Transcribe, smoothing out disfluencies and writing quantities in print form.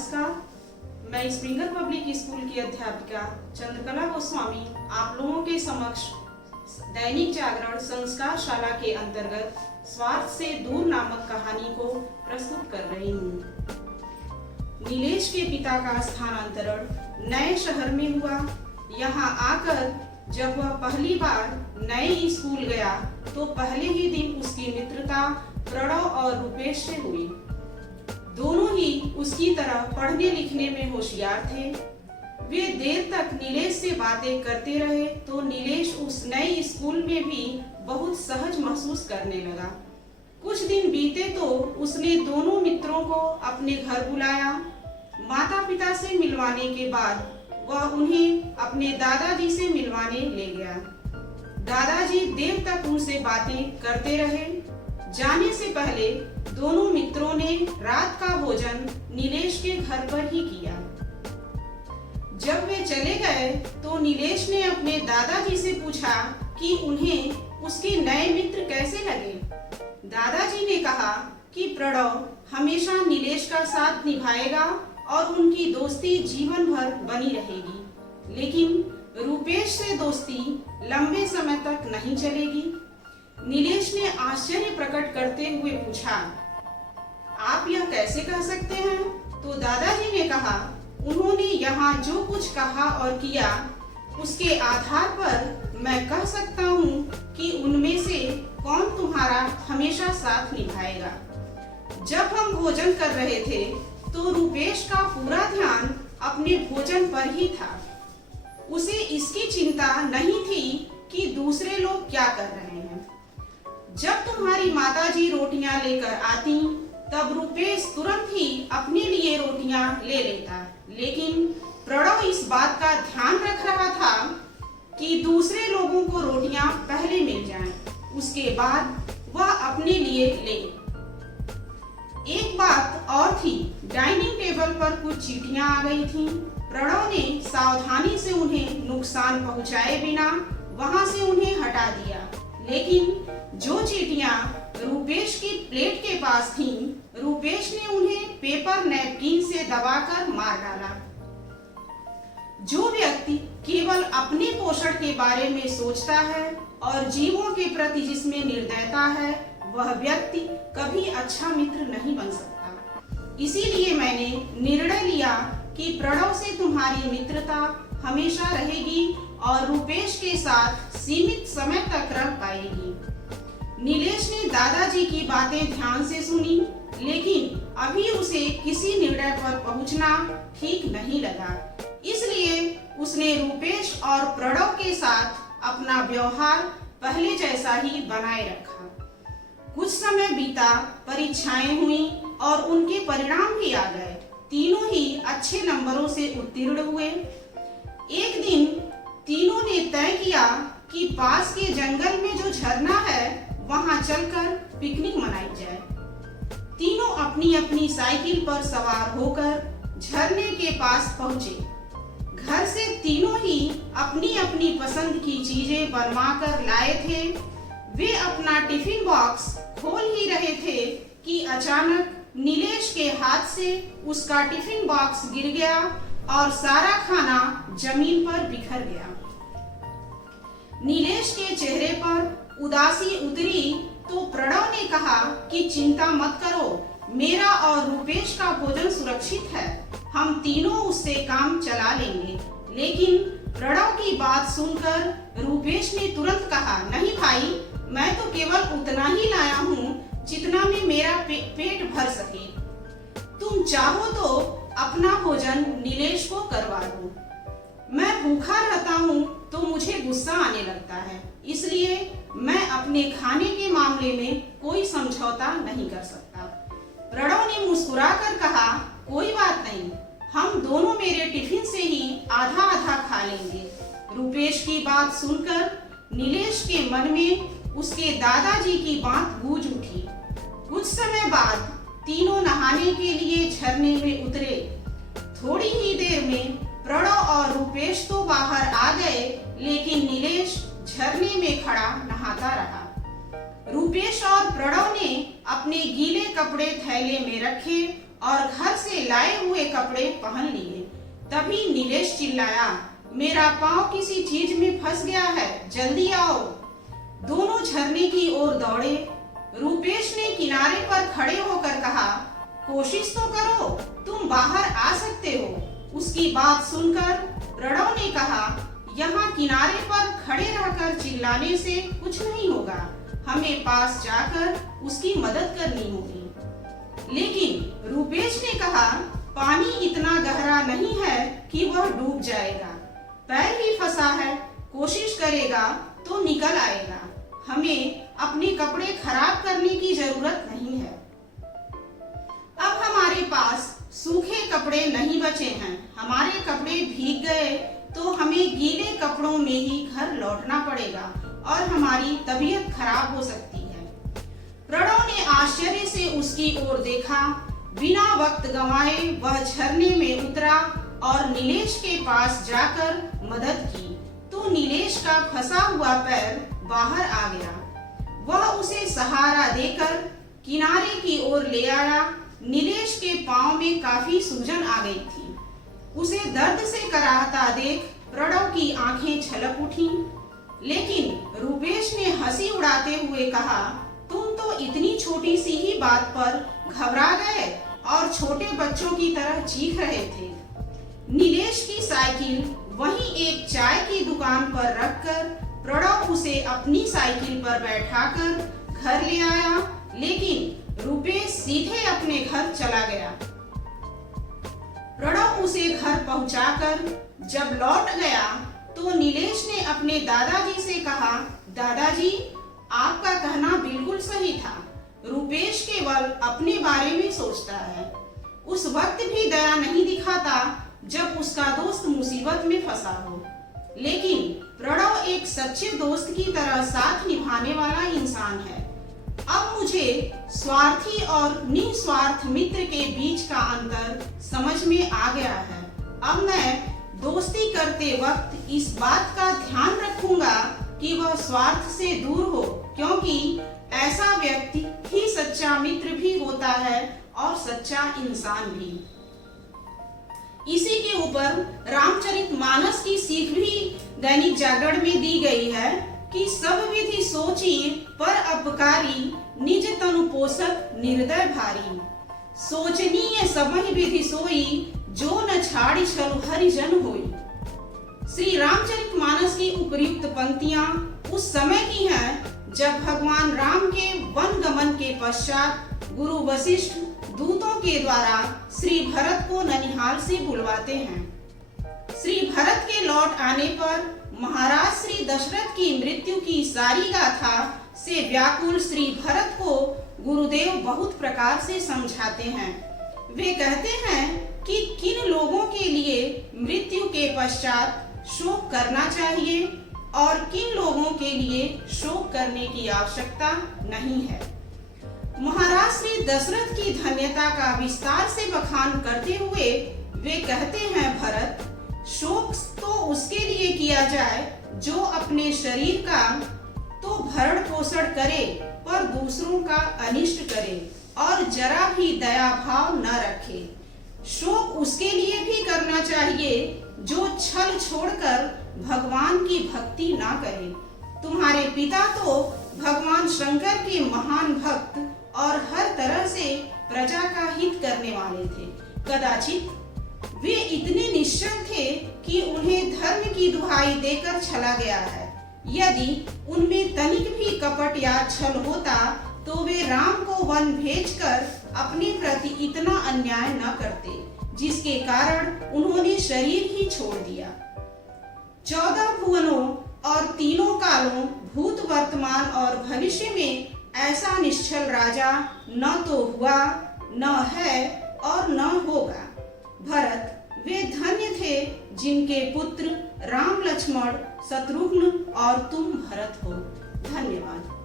नमस्कार, मैं Springer public school की अध्यापिका चंद्रकला गोस्वामी आप लोगों के समक्ष दैनिक जागरण संस्कार शाला के अंतर्गत स्वार्थ से दूर नामक कहानी को प्रस्तुत कर रही हूँ। नीलेश के पिता का स्थानांतरण नए शहर में हुआ। यहाँ आकर जब वह पहली बार नए स्कूल गया तो पहले ही दिन उसकी मित्रता प्रणव और रूपेश से हुई। दोनों ही उसकी तरह पढ़ने लिखने में होशियार थे। वे देर तक नीलेश से बातें करते रहे तो नीलेश उस नए स्कूल में भी बहुत सहज महसूस करने लगा। कुछ दिन बीते तो उसने दोनों मित्रों को अपने घर बुलाया। माता पिता से मिलवाने के बाद वह उन्हें अपने दादाजी से मिलवाने ले गया। दादाजी देर तक उनसे बातें करते रहे। जाने से पहले दोनों मित्रों ने रात का भोजन नीलेश के घर पर ही किया। जब वे चले गए तो नीलेश ने अपने दादाजी से पूछा कि उन्हें उसके नए मित्र कैसे लगे। दादाजी ने कहा कि प्रणव हमेशा नीलेश का साथ निभाएगा और उनकी दोस्ती जीवन भर बनी रहेगी, लेकिन रूपेश से दोस्ती लंबे समय तक नहीं चलेगी। नीलेश ने आश्चर्य प्रकट करते हुए पूछा, आप यह कैसे कह सकते हैं? तो दादाजी ने कहा, उन्होंने यहाँ जो कुछ कहा और किया उसके आधार पर मैं कह सकता हूँ कि उनमें से कौन तुम्हारा हमेशा साथ निभाएगा। जब हम भोजन कर रहे थे तो रूपेश का पूरा ध्यान अपने भोजन पर ही था। उसे इसकी चिंता नहीं थी कि दूसरे लोग क्या कर रहे हैं। जब तुम्हारी माताजी रोटियां लेकर आती तब रूपेश तुरंत ही अपने लिए रोटियां ले लेता, लेकिन प्रणव इस बात का ध्यान रख रहा था कि दूसरे लोगों को रोटियां पहले मिल जाएं, उसके बाद वह अपने लिए ले। एक बात और थी, डाइनिंग टेबल पर कुछ चीटियां आ गई थीं। प्रणव ने सावधानी से उन्हें नुकसान पहुंचाए बिना वहां से उन्हें हटा दिया, लेकिन जो चीटियां रूपेश की प्लेट के पास थीं, रूपेश ने उन्हें पेपर नैपकिन से दबाकर मार डाला। जो व्यक्ति केवल अपने पोषण के बारे में सोचता है और जीवों के प्रति जिसमें निर्दयता है, वह व्यक्ति कभी अच्छा मित्र नहीं बन सकता। इसीलिए मैंने निर्णय लिया कि प्रणव से तुम्हारी मित्रता हमेशा रहेगी और रूपेश के साथ सीमित समय तक रह पाएगी। नीलेश ने दादाजी की बातें ध्यान से सुनी, लेकिन अभी उसे किसी निर्णय पर पहुंचना ठीक नहीं लगा। इसलिए उसने रूपेश और प्रणव के साथ अपना व्यवहार पहले जैसा ही बनाए रखा। कुछ समय बीता, परीक्षाएं हुई और उनके परिणाम भी आ गए। तीनों ही अच्छे नंबरों से उत्तीर्ण हुए। एक दिन तीनों ने तय किया कि पास के जंगल में जो झरना है वहां चलकर पिकनिक मनाई जाए। तीनों अपनी अपनी साइकिल पर सवार होकर झरने के पास पहुंचे। घर से तीनों ही अपनी अपनी पसंद की चीजें बनवाकर लाए थे। वे अपना टिफिन बॉक्स खोल ही रहे थे कि अचानक नीलेश के हाथ से उसका टिफिन बॉक्स गिर गया और सारा खाना जमीन पर बिखर गया। नीलेश के चेहरे पर उदासी उतरी तो प्रणव ने कहा कि चिंता मत करो, मेरा और रूपेश का भोजन सुरक्षित है, हम तीनों उससे काम चला लेंगे। लेकिन प्रणव की बात सुनकर रूपेश ने तुरंत कहा, नहीं भाई, मैं तो केवल उतना ही लाया हूँ जितना में मेरा पेट भर सके। तुम चाहो तो अपना भोजन नीलेश को करवा दो। मैं भूखा रहता हूँ तो मुझे गुस्सा आने लगता है, इसलिए मैं अपने खाने के मामले में कोई समझौता नहीं कर सकता। प्रणव ने मुस्कुराकर कहा, कोई बात नहीं, हम दोनों मेरे टिफिन से ही आधा आधा खा लेंगे। रूपेश की बात सुनकर नीलेश के मन में उसके दादाजी की बात गूंज उठी। कुछ समय बाद तीनों नहाने के लिए झरने में उतरे। थोड़ी ही देर में प्रणव और रूपेश तो बाहर आ गए, लेकिन नीलेश झरने में खड़ा नहाता रहा। रूपेश और प्रणव ने अपने गीले कपड़े थैले में रखे और घर से लाए हुए कपड़े पहन लिए। तभी नीलेश चिल्लाया, मेरा पाँव किसी चीज में फंस गया है, जल्दी आओ। दोनों झरने की ओर दौड़े। रूपेश ने किनारे पर खड़े होकर कहा, कोशिश तो करो, तुम बाहर आ सकते हो। उसकी बात सुनकर प्रणव ने कहा, यहाँ किनारे पर खड़े रहकर चिल्लाने से कुछ नहीं होगा, हमें पास जाकर उसकी मदद करनी होगी। लेकिन रूपेश ने कहा, पानी इतना गहरा नहीं है कि वह डूब जाएगा, पैर ही फंसा है, कोशिश करेगा तो निकल आएगा। हमें अपने कपड़े खराब करने की जरूरत नहीं है। अब हमारे पास सूखे कपड़े नहीं बचे हैं, हमारे कपड़े भीग गए तो हमें गीले कपड़ों में ही घर लौटना पड़ेगा और हमारी तबीयत खराब हो सकती है। प्रणव ने आश्चर्य से उसकी ओर देखा। बिना वक्त गंवाए वह झरने में उतरा और नीलेश के पास जाकर मदद की तो नीलेश का फंसा हुआ पैर बाहर आ गया। वह उसे सहारा देकर किनारे की ओर ले आया। नीलेश के पांव में काफी सूजन आ गई थी। उसे दर्द से कराहता देख प्रणव की आंखें छलक उठी। लेकिन रूपेश ने हंसी उड़ाते हुए कहा, तुम तो इतनी छोटी सी ही बात पर घबरा गए और छोटे बच्चों की तरह चीख रहे थे। नीलेश की साइकिल वहीं एक चाय की दुकान पर रखकर प्रणव उसे अपनी साइकिल पर बैठाकर घर ले आया। लेकिन रूपेश सीधे अपने घर चला गया। प्रणव उसे घर पहुंचाकर जब लौट गया तो नीलेश ने अपने दादाजी से कहा, दादाजी आपका कहना बिल्कुल सही था, रूपेश केवल अपने बारे में सोचता है। उस वक्त भी दया नहीं दिखाता जब उसका दोस्त मुसीबत में फंसा हो। लेकिन प्रणव एक सच्चे दोस्त की तरह साथ निभाने वाला इंसान है। अब मुझे स्वार्थी और निस्वार्थ मित्र के बीच का अंतर समझ में आ गया है। अब मैं दोस्ती करते वक्त इस बात का ध्यान रखूंगा कि वह स्वार्थ से दूर हो, क्योंकि ऐसा व्यक्ति ही सच्चा मित्र भी होता है और सच्चा इंसान भी। इसी के ऊपर रामचरितमानस की सीख भी दैनिक जागरण में दी गई है कि सब विधि सोची पर अपकारी, निज तनु पोषक निर्दय भारी। सोचनीय सबहि विधि सोई, जो न छाड़ी छल हरिजन होई। श्री रामचरितमानस की उपयुक्त पंक्तियां उस समय की हैं जब भगवान राम के वन गमन के पश्चात गुरु वशिष्ठ दूतों के द्वारा श्री भरत को ननिहाल से बुलवाते हैं। श्री भरत के लौट आने पर महाराज श्री दशरथ की मृत्यु की सारी गाथा से व्याकुल श्री भरत को गुरुदेव बहुत प्रकार से समझाते हैं। वे कहते हैं कि किन लोगों के लिए मृत्यु के पश्चात शोक करना चाहिए और किन लोगों के लिए शोक करने की आवश्यकता नहीं है। महाराज श्री दशरथ की धन्यता का विस्तार से बखान करते हुए वे कहते हैं, भरत, शोक तो उसके लिए किया जाए जो अपने शरीर का तो भरण पोषण करे पर दूसरों का अनिष्ट करे और जरा भी दया भाव न रखे। शोक उसके लिए भी करना चाहिए जो छल छोड़कर भगवान की भक्ति ना करे। तुम्हारे पिता तो भगवान शंकर के महान भक्त और हर तरह से प्रजा का हित करने वाले थे। कदाचित वे इतने निश्चल थे कि उन्हें धर्म की दुहाई देकर चला गया है। यदि उनमें तनिक भी कपट या छल होता तो वे राम को वन भेजकर अपने प्रति इतना अन्याय न करते, जिसके कारण उन्होंने शरीर ही छोड़ दिया। 14 भुवनों और तीनों कालों, भूत, वर्तमान और भविष्य में ऐसा निश्चल राजा न तो हुआ, न है और न होगा। भरत वे धन्य थे जिनके पुत्र राम, लक्ष्मण, शत्रुघ्न और तुम भरत हो। धन्यवाद।